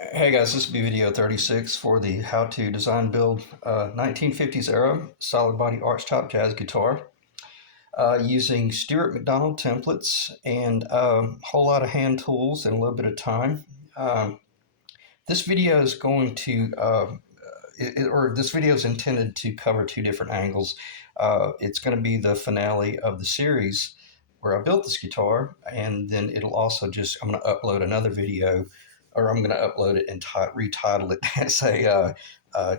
Hey guys, this will be video 36 for the how to design build 1950s era solid body archtop jazz guitar using Stuart McDonald templates and a whole lot of hand tools and a little bit of time. Um, this video is going to, or this video is intended to cover two different angles. It's going to be the finale of the series where I built this guitar, and then it'll also I'm going to upload another video, or I'm going to upload it and retitle it as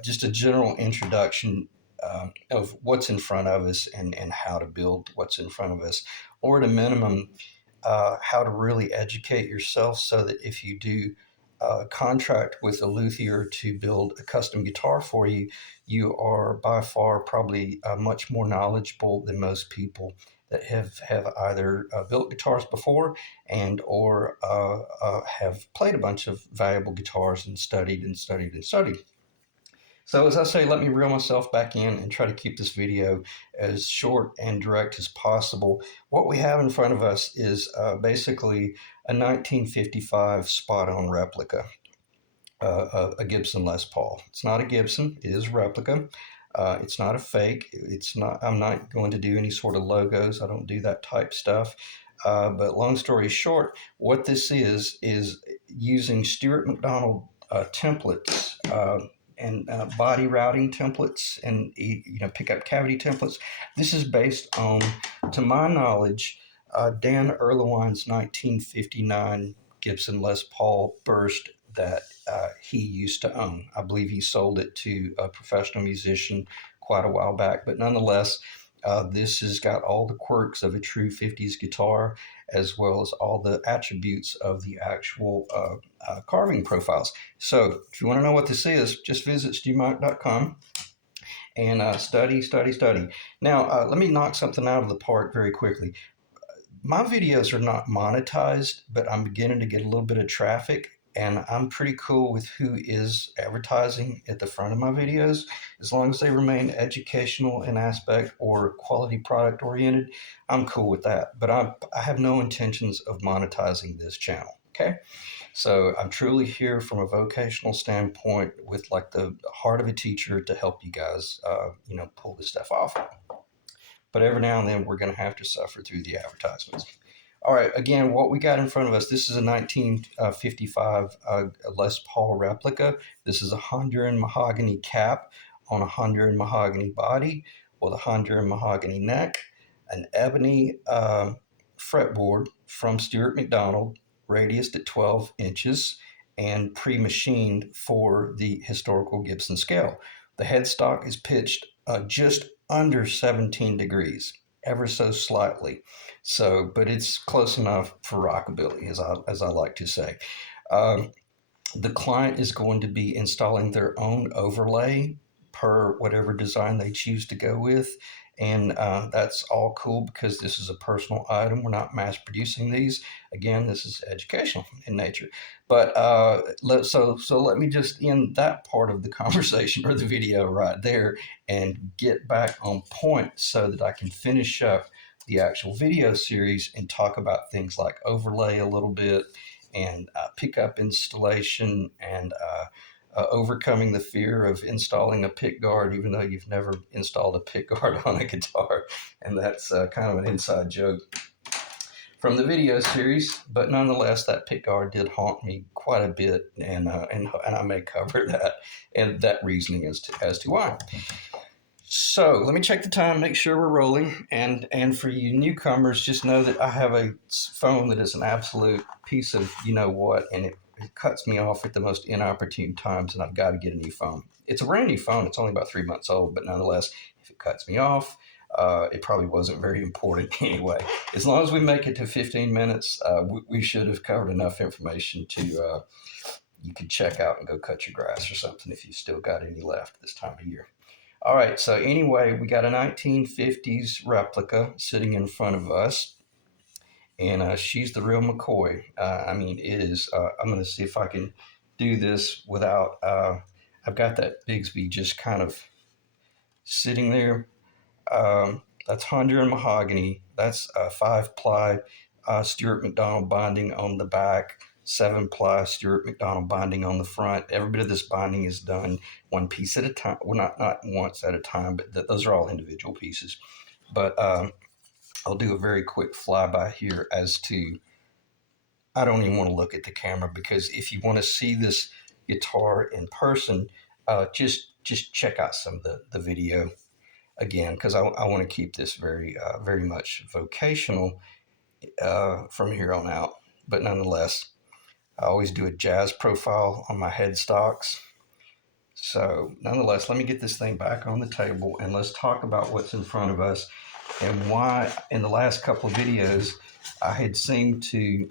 just a general introduction of what's in front of us and how to build what's in front of us, or at a minimum, how to really educate yourself so that if you do contract with a luthier to build a custom guitar for you, you are by far probably much more knowledgeable than most people that have either built guitars before and or have played a bunch of valuable guitars and studied and studied and studied. So as I say, let me reel myself back in and try to keep this video as short and direct as possible. What we have in front of us is basically a 1955 spot-on replica, a Gibson Les Paul. It's not a Gibson, it is a replica. It's not a fake. It's not. I'm not going to do any sort of logos. I don't do that type stuff. But long story short, what this is using Stuart McDonald templates and body routing templates and pickup cavity templates. This is based on, to my knowledge, Dan Erlewine's 1959 Gibson Les Paul burst that he used to own. I believe he sold it to a professional musician quite a while back, but nonetheless, this has got all the quirks of a true 50s guitar, as well as all the attributes of the actual carving profiles. So if you want to know what this is, just visit StewMac.com and study, study, study. Now, let me knock something out of the park very quickly. My videos are not monetized, but I'm beginning to get a little bit of traffic, and I'm pretty cool with who is advertising at the front of my videos, as long as they remain educational in aspect or quality product oriented. I'm cool with that, but I have no intentions of monetizing this channel. Okay, so I'm truly here from a vocational standpoint with like the heart of a teacher to help you guys, pull this stuff off. But every now and then we're going to have to suffer through the advertisements. All right, again, what we got in front of us, this is a 1955 Les Paul replica. This is a Honduran mahogany cap on a Honduran mahogany body with a Honduran mahogany neck, an ebony fretboard from Stuart McDonald, radiused at 12 inches, and pre-machined for the historical Gibson scale. The headstock is pitched just under 17 degrees, ever so slightly. So, but it's close enough for rockabilly, as I like to say. Um, the client is going to be installing their own overlay per whatever design they choose to go with. And that's all cool because this is a personal item. We're not mass producing these. Again, this is educational in nature. But so let me just end that part of the conversation or the video right there and get back on point so that I can finish up the actual video series and talk about things like overlay a little bit and pickup installation and overcoming the fear of installing a pick guard, even though you've never installed a pick guard on a guitar. And that's kind of an inside joke from the video series, but nonetheless, that pick guard did haunt me quite a bit, and I may cover that and that reasoning as to why. So let me check the time, make sure we're rolling, and for you newcomers, just know that I have a phone that is an absolute piece of you know what, and it cuts me off at the most inopportune times, and I've got to get a new phone. It's a brand new phone; it's only about 3 months old, but nonetheless, if it cuts me off, it probably wasn't very important anyway. As long as we make it to 15 minutes, we should have covered enough information to you could check out and go cut your grass or something if you still got any left this time of year. All right, so anyway, we got a 1950s replica sitting in front of us, and she's the real McCoy. I mean, it is. I'm going to see if I can do this without. I've got that Bigsby just kind of sitting there. That's Honduran mahogany. That's 5-ply Stuart McDonald binding on the back. 7-ply Stewart McDonald binding on the front. Every bit of this binding is done one piece at a time. Well, not once at a time, but those are all individual pieces. But I'll do a very quick flyby here as to, I don't even want to look at the camera, because if you want to see this guitar in person, just check out some of the video again, because I want to keep this very much vocational from here on out. But nonetheless, I always do a jazz profile on my headstocks. So nonetheless, let me get this thing back on the table and let's talk about what's in front of us and why in the last couple of videos I had seemed to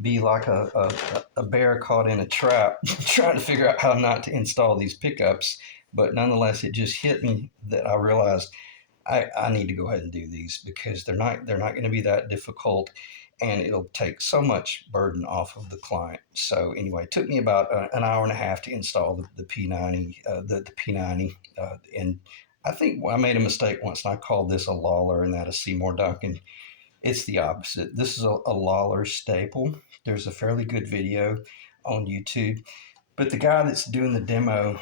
be like a bear caught in a trap trying to figure out how not to install these pickups. But nonetheless, it just hit me that I realized I need to go ahead and do these, because they're not going to be that difficult, and it'll take so much burden off of the client. So anyway, it took me about an hour and a half to install the P90, the P90, and I think I made a mistake once, and I called this a Lawler and that a Seymour Duncan. It's the opposite. This is a Lawler staple. There's a fairly good video on YouTube, but the guy that's doing the demo,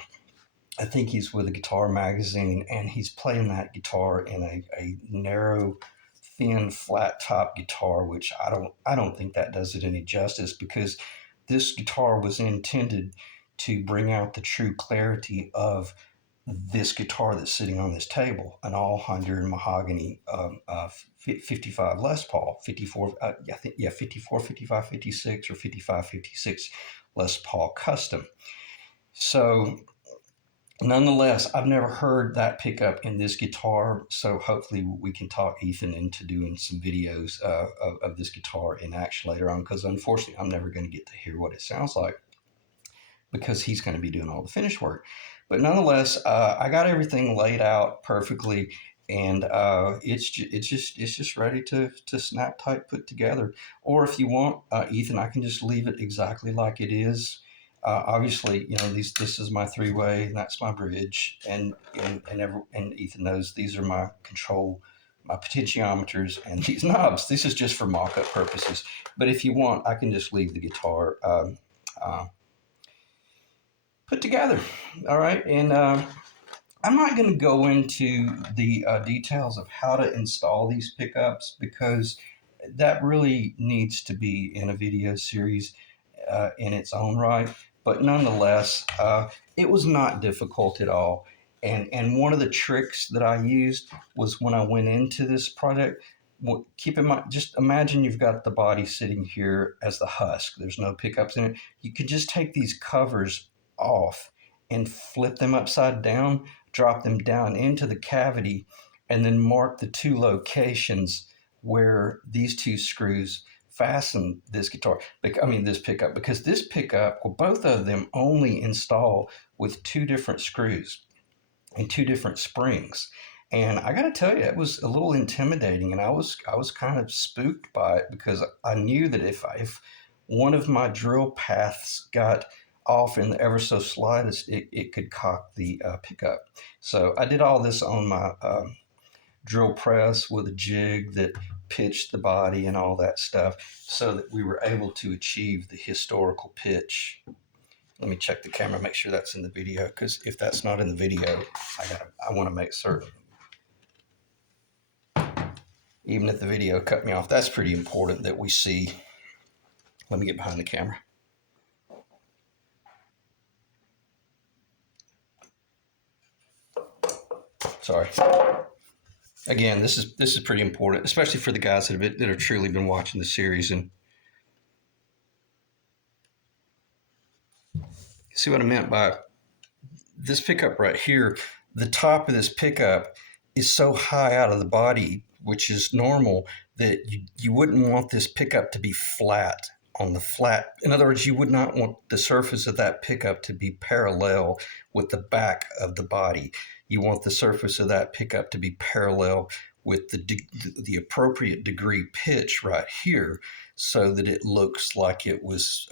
I think he's with a guitar magazine, and he's playing that guitar in a narrow, thin, flat top guitar, which I don't think that does it any justice, because this guitar was intended to bring out the true clarity of this guitar that's sitting on this table, an all 100 mahogany 55 Les Paul, 54, I think, yeah, 54, 55, 56, or 55, 56 Les Paul custom. So nonetheless, I've never heard that pickup in this guitar, so hopefully we can talk Ethan into doing some videos of this guitar in action later on, because unfortunately I'm never going to get to hear what it sounds like, because he's going to be doing all the finish work. But nonetheless, I got everything laid out perfectly, and it's just ready to snap tight, put together. Or if you want, Ethan, I can just leave it exactly like it is. Obviously, you know, this is my 3-way, and that's my bridge, and Ethan knows these are my control, my potentiometers, and these knobs. This is just for mock-up purposes. But if you want, I can just leave the guitar put together. All right, and I'm not going to go into the details of how to install these pickups, because that really needs to be in a video series in its own right. But nonetheless, it was not difficult at all. And one of the tricks that I used was, when I went into this project, keep in mind, just imagine you've got the body sitting here as the husk. There's no pickups in it. You could just take these covers off and flip them upside down, drop them down into the cavity, and then mark the 2 locations where these 2 screws fasten this guitar. This pickup, because this pickup, well, both of them only install with 2 different screws and 2 different springs. And I got to tell you, it was a little intimidating, and I was kind of spooked by it, because I knew that if one of my drill paths got off in the ever so slightest, it could cock the pickup. So I did all this on my drill press with a jig that pitched the body and all that stuff, so that we were able to achieve the historical pitch. Let me check the camera, make sure that's in the video, because if that's not in the video, I want to make certain. Even if the video cut me off, that's pretty important that we see. Let me get behind the camera. Sorry. Again, this is pretty important, especially for the guys that have truly been watching the series. And see what I meant by this pickup right here? The top of this pickup is so high out of the body, which is normal, that you wouldn't want this pickup to be flat on the flat. In other words, you would not want the surface of that pickup to be parallel with the back of the body. You want the surface of that pickup to be parallel with the appropriate degree pitch right here, so that it looks like it was,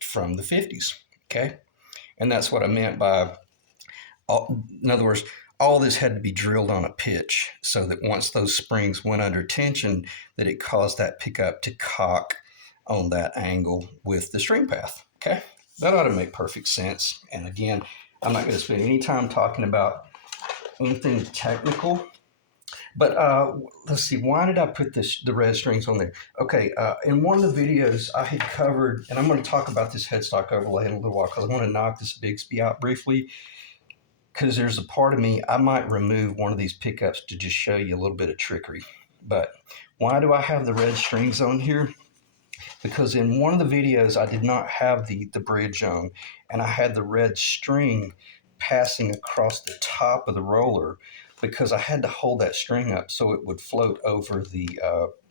from the 50s. Okay, and that's what I meant by, in other words, all this had to be drilled on a pitch, so that once those springs went under tension, that it caused that pickup to cock on that angle with the string path. Okay, that ought to make perfect sense. And again, I'm not going to spend any time talking about anything technical. But let's see, why did I put the red strings on there? Okay, in one of the videos I had covered, and I'm going to talk about this headstock overlay in a little while because I want to knock this Bigsby out briefly, because there's a part of me, I might remove one of these pickups to just show you a little bit of trickery. But why do I have the red strings on here? Because in one of the videos I did not have the bridge on, and I had the red string passing across the top of the roller because I had to hold that string up so it would float over the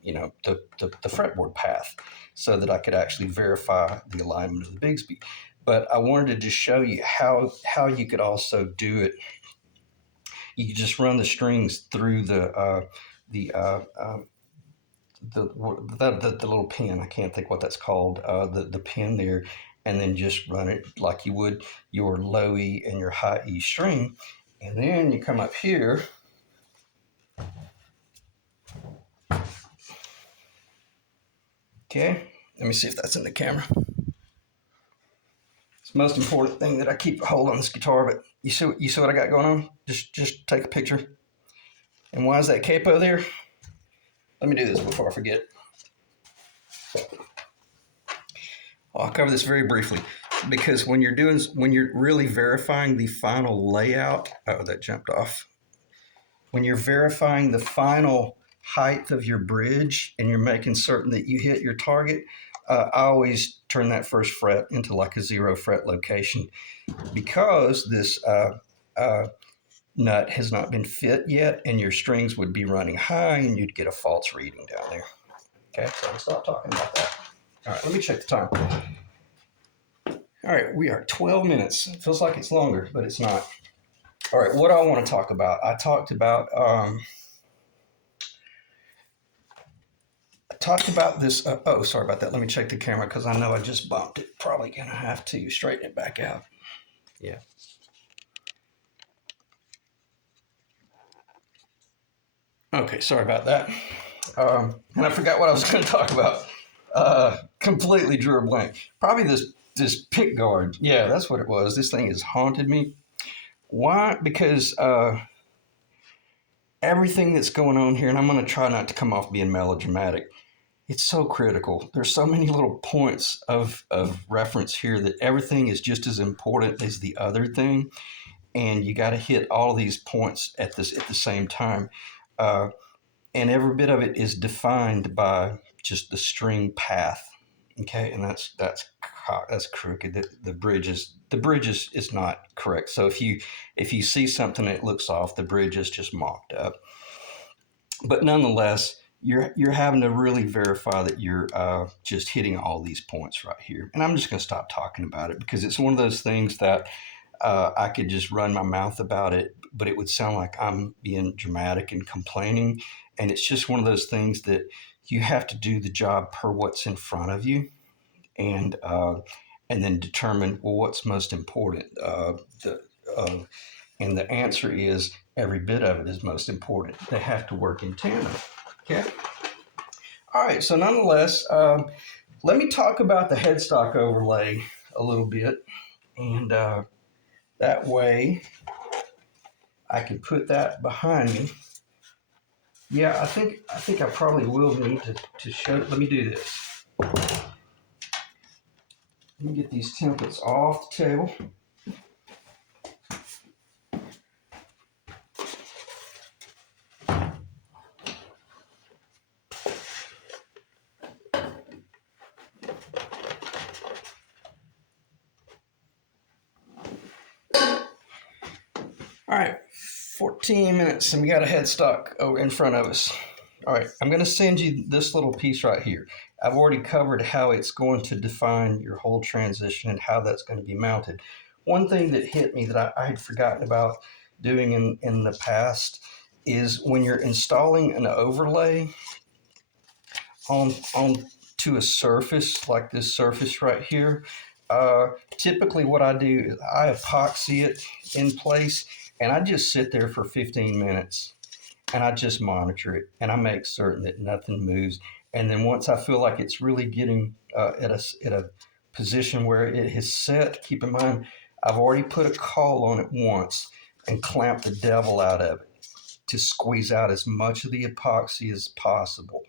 the fretboard path so that I could actually verify the alignment of the Bigsby. But I wanted to just show you how you could also do it. You could just run the strings through the the little pin. I can't think what that's called. The pin there, and then just run it like you would your low E and your high E string, and then you come up here. Okay, let me see if that's in the camera. It's the most important thing that I keep a hold on this guitar. But you see what I got going on? Just take a picture. And why is that capo there? Let me do this before I forget. I'll cover this very briefly because when you're really verifying the final layout, oh, that jumped off. When you're verifying the final height of your bridge and you're making certain that you hit your target, I always turn that first fret into like a 0 fret location because this nut has not been fit yet, and your strings would be running high and you'd get a false reading down there. Okay, so I'll stop talking about that. All right, let me check the time. All right, we are 12 minutes. It feels like it's longer, but it's not. All right, what do I want to talk about? I talked about this. Oh, sorry about that. Let me check the camera because I know I just bumped it. Probably gonna have to straighten it back out. Yeah. Okay, sorry about that. And I forgot what I was going to talk about. Completely drew a blank. Probably this pick guard. Yeah, that's what it was. This thing has haunted me. Why? Because everything that's going on here, and I'm going to try not to come off being melodramatic. It's so critical. There's so many little points of reference here that everything is just as important as the other thing, and you got to hit all these points at the same time. And every bit of it is defined by just the string path. Okay, and that's crooked. The bridge is not correct. So if you see something that looks off, the bridge is just mocked up. But nonetheless, you're having to really verify that you're just hitting all these points right here. And I'm just going to stop talking about it because it's one of those things that I could just run my mouth about it, but it would sound like I'm being dramatic and complaining. And it's just one of those things that you have to do the job per what's in front of you, and then determine, well, what's most important. And the answer is every bit of it is most important. They have to work in tandem. Okay. All right. So nonetheless, let me talk about the headstock overlay a little bit, and that way I can put that behind me. Yeah, I think I probably will need to show it. Let me do this. Let me get these templates off the table. All right, 14 minutes and we got a headstock over in front of us. All right, I'm going to send you this little piece right here. I've already covered how it's going to define your whole transition and how that's going to be mounted. One thing that hit me that I had forgotten about doing in the past is when you're installing an overlay on to a surface like this surface right here, typically what I do is I epoxy it in place and I just sit there for 15 minutes and I just monitor it and I make certain that nothing moves. And then once I feel like it's really getting at a position where it has set. Keep in mind, I've already put a caul on it once and clamped the devil out of it to squeeze out as much of the epoxy as possible.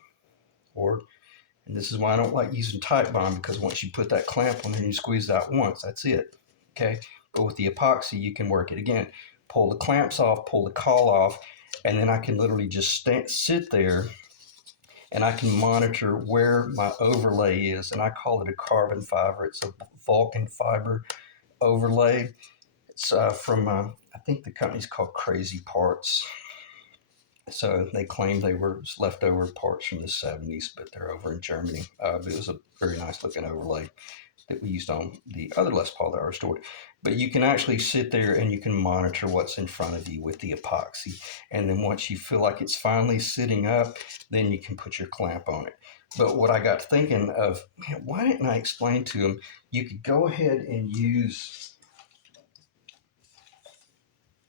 And this is why I don't like using Titebond, because once you put that clamp on and you squeeze it out once, that's it. Okay, but with the epoxy, you can work it again. Pull the clamps off, pull the caul off, and then I can literally just sit there and I can monitor where my overlay is. And I call it a carbon fiber. It's a Vulcan fiber overlay. It's from, I think the company's called Crazy Parts. So they claim they were leftover parts from the 70s, but they're over in Germany. It was a very nice looking overlay that we used on the other Les Paul that I restored. But you can actually sit there and you can monitor what's in front of you with the epoxy. And then once you feel like it's finally sitting up, then you can put your clamp on it. But what I got thinking of, man, why didn't I explain to them, you could go ahead and use,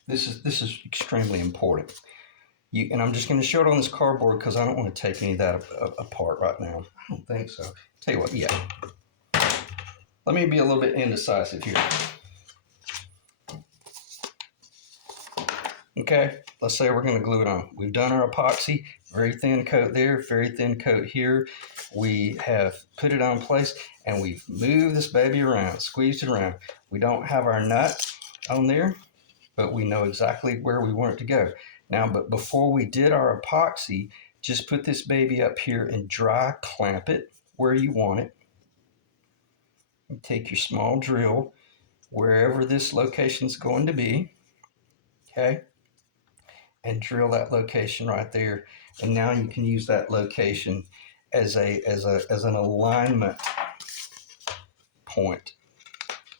this is extremely important. And I'm just going to show it on this cardboard because I don't want to take any of that apart right now. I don't think so. Tell you what, yeah. Let me be a little bit indecisive here. Okay, let's say we're going to glue it on. We've done our epoxy, very thin coat there, very thin coat here. We have put it on place and we've moved this baby around, squeezed it around. We don't have our nut on there, but we know exactly where we want it to go. Now, but before we did our epoxy, just put this baby up here and dry clamp it where you want it. And take your small drill wherever this location is going to be, okay, and drill that location right there. And now you can use that location as an alignment point,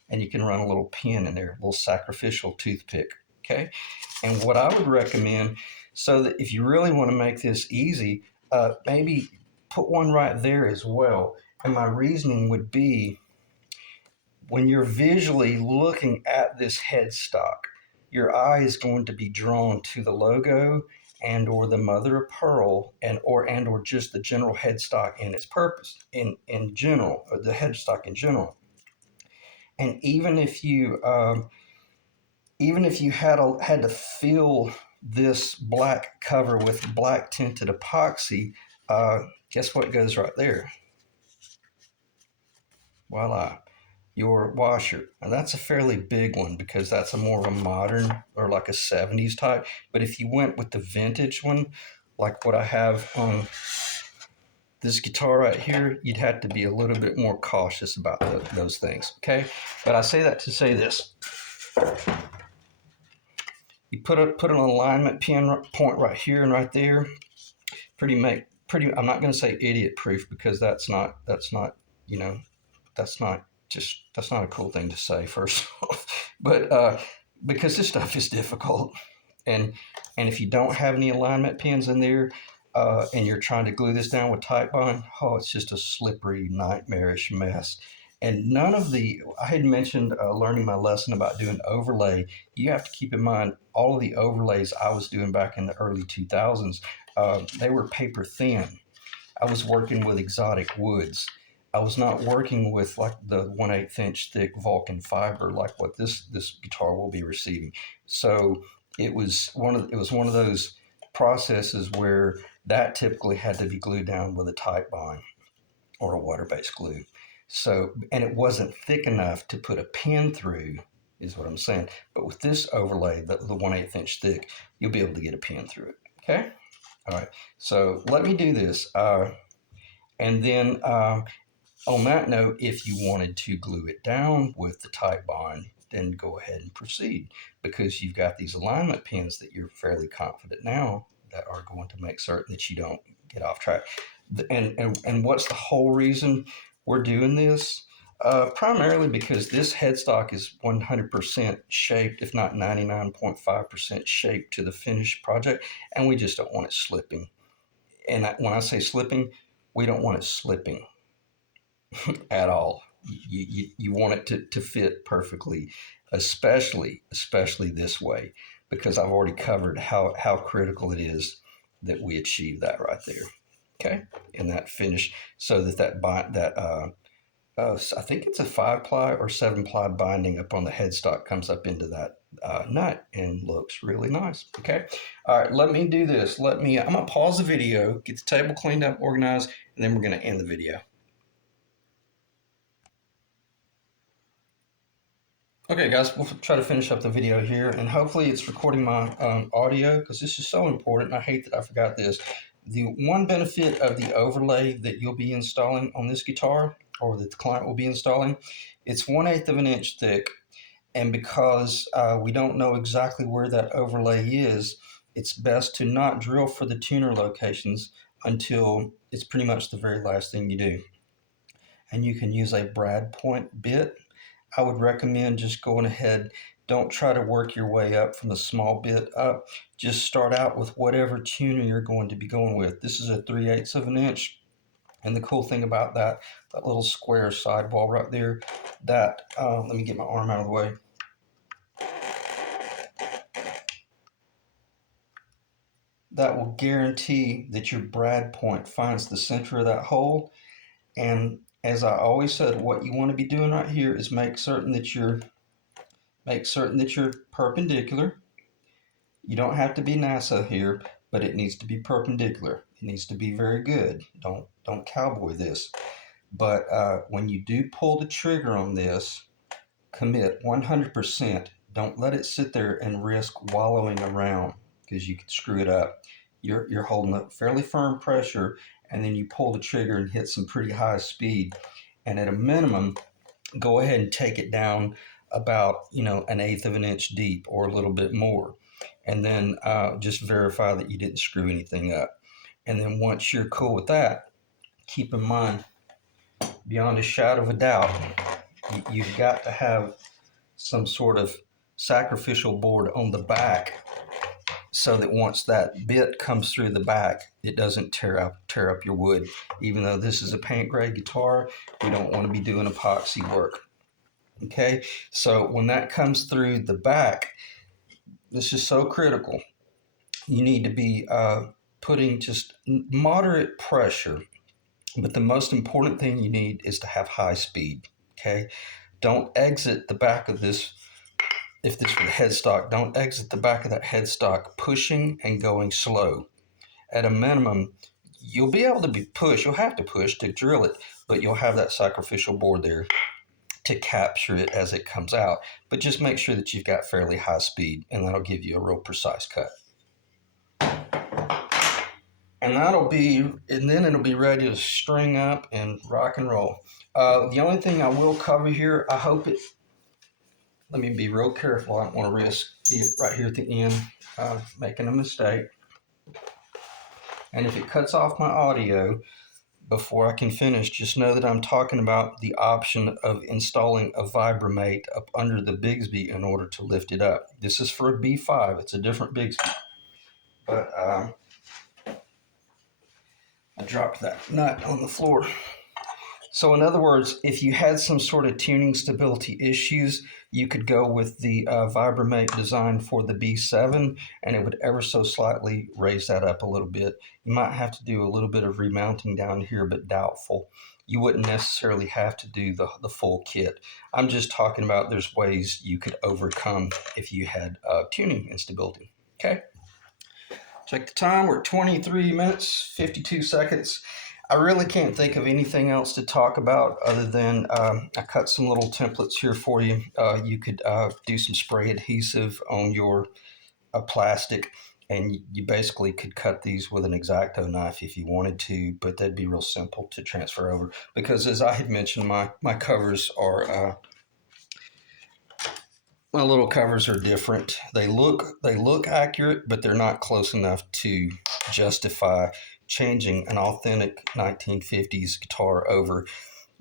and you can run a little pin in there, a little sacrificial toothpick, okay. And what I would recommend, so that if you really want to make this easy, maybe put one right there as well. And my reasoning would be, when you're visually looking at this headstock, your eye is going to be drawn to the logo and or the mother of pearl and or just the general headstock in its purpose in general, or the headstock in general. And even if you had to fill this black cover with black tinted epoxy, guess what goes right there? Voila, your washer. And that's a fairly big one because that's a more of a modern or like a 70s type. But if you went with the vintage one, like what I have on this guitar right here, you'd have to be a little bit more cautious about those things, okay? But I say that to say this. You put an alignment pin point right here and right there. Pretty, I'm not going to say idiot proof, because that's not you know, that's not a cool thing to say, first off. But because this stuff is difficult, and if you don't have any alignment pins in there, and you're trying to glue this down with Titebond, oh, it's just a slippery, nightmarish mess. And none of I had mentioned learning my lesson about doing overlay. You have to keep in mind, all of the overlays I was doing back in the early 2000s, they were paper thin. I was working with exotic woods. I was not working with like the 1/8 inch thick Vulcan fiber like what this guitar will be receiving. So it was one of those processes where that typically had to be glued down with a Titebond or a water-based glue. So, and it wasn't thick enough to put a pin through, is what I'm saying. But with this overlay, the 1/8 inch thick, you'll be able to get a pin through it. Okay. All right. So let me do this, and then. On that note, if you wanted to glue it down with the Titebond, then go ahead and proceed, because you've got these alignment pins that you're fairly confident now that are going to make certain that you don't get off track. And what's the whole reason we're doing this? Primarily because this headstock is 100% shaped, if not 99.5% shaped to the finished project, and we just don't want it slipping. And when I say slipping, we don't want it slipping at all. You want it to fit perfectly, especially this way, because I've already covered how critical it is that we achieve that right there, okay, in that finish, so that I think it's a 5-ply or 7-ply binding up on the headstock, comes up into that nut and looks really nice. Okay. All right, let me do this. I'm going to pause the video, get the table cleaned up, organized, and then we're going to end the video. Okay, guys, we'll try to finish up the video here, and hopefully it's recording my audio, because this is so important. I hate that I forgot this. The one benefit of the overlay that you'll be installing on this guitar, or that the client will be installing, it's 1/8 of an inch thick, and because we don't know exactly where that overlay is, it's best to not drill for the tuner locations until it's pretty much the very last thing you do. And you can use a brad point bit. I would recommend just going ahead. Don't try to work your way up from the small bit up. Just start out with whatever tuner you're going to be going with. This is a 3/8 of an inch. And the cool thing about that little square sidewall right there, let me get my arm out of the way. That will guarantee that your brad point finds the center of that hole. And as I always said, what you want to be doing right here is make certain that you're perpendicular. You don't have to be NASA here, but it needs to be perpendicular. It needs to be very good. Don't cowboy this. But when you do pull the trigger on this, commit 100%. Don't let it sit there and risk wallowing around, because you could screw it up. You're holding up fairly firm pressure, and then you pull the trigger and hit some pretty high speed. And at a minimum, go ahead and take it down about 1/8 of an inch deep or a little bit more, and then just verify that you didn't screw anything up. And then once you're cool with that, keep in mind, beyond a shadow of a doubt, you've got to have some sort of sacrificial board on the back, so that once that bit comes through the back, it doesn't tear up your wood. Even though this is a paint grade guitar, we don't want to be doing epoxy work. Okay, so when that comes through the back, this is so critical. You need to be putting just moderate pressure, but the most important thing you need is to have high speed. Okay, don't exit the back of this. If this were the headstock, don't exit the back of that headstock pushing and going slow. At a minimum, you'll be able to you'll have to push to drill it, but you'll have that sacrificial board there to capture it as it comes out. But just make sure that you've got fairly high speed, and that'll give you a real precise cut. And then it'll be ready to string up and rock and roll. The only thing I will cover here, let me be real careful. I don't want to risk right here at the end making a mistake. And if it cuts off my audio before I can finish, just know that I'm talking about the option of installing a Vibramate up under the Bigsby in order to lift it up. This is for a B5. It's a different Bigsby. But I dropped that nut on the floor. So in other words, if you had some sort of tuning stability issues, you could go with the Vibramate design for the B7, and it would ever so slightly raise that up a little bit. You might have to do a little bit of remounting down here, but doubtful. You wouldn't necessarily have to do the full kit. I'm just talking about there's ways you could overcome if you had tuning instability. Okay? Check the time. We're at 23 minutes, 52 seconds. I really can't think of anything else to talk about other than I cut some little templates here for you. You could do some spray adhesive on your plastic, and you basically could cut these with an X-Acto knife if you wanted to, but that'd be real simple to transfer over, because as I had mentioned, my covers are my little covers are different. They look accurate, but they're not close enough to justify changing an authentic 1950s guitar over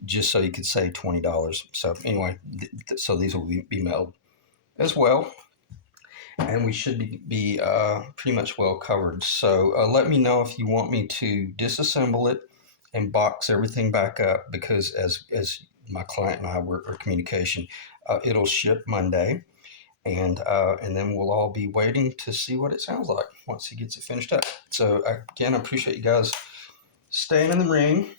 just so you could save $20. So anyway, so these will be mailed as well, and we should be pretty much well covered. So let me know if you want me to disassemble it and box everything back up, because as my client and I were in communication, it'll ship Monday. And then we'll all be waiting to see what it sounds like once he gets it finished up. So again, I appreciate you guys staying in the ring.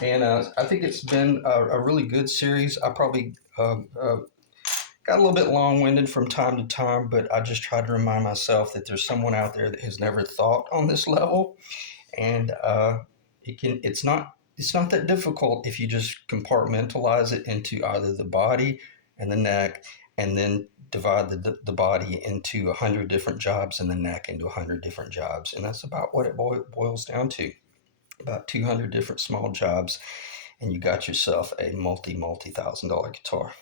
And I think it's been a really good series. I probably got a little bit long-winded from time to time, but I just try to remind myself that there's someone out there that has never thought on this level, and it's not that difficult if you just compartmentalize it into either the body and the neck, and then divide the body into 100 different jobs and the neck into 100 different jobs, and that's about what it boils down to. About 200 different small jobs, and you got yourself a multi thousand dollar guitar.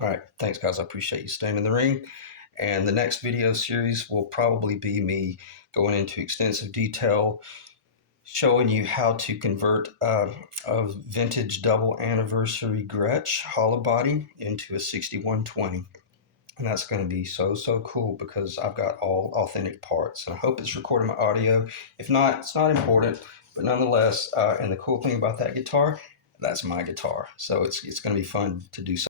All right, thanks guys. I appreciate you staying in the ring. And the next video series will probably be me going into extensive detail, showing you how to convert a vintage double anniversary Gretsch hollow body into a 6120. And that's going to be so cool because I've got all authentic parts. And I hope it's recording my audio. If not, it's not important. But nonetheless, and the cool thing about that guitar, that's my guitar. So it's going to be fun to do something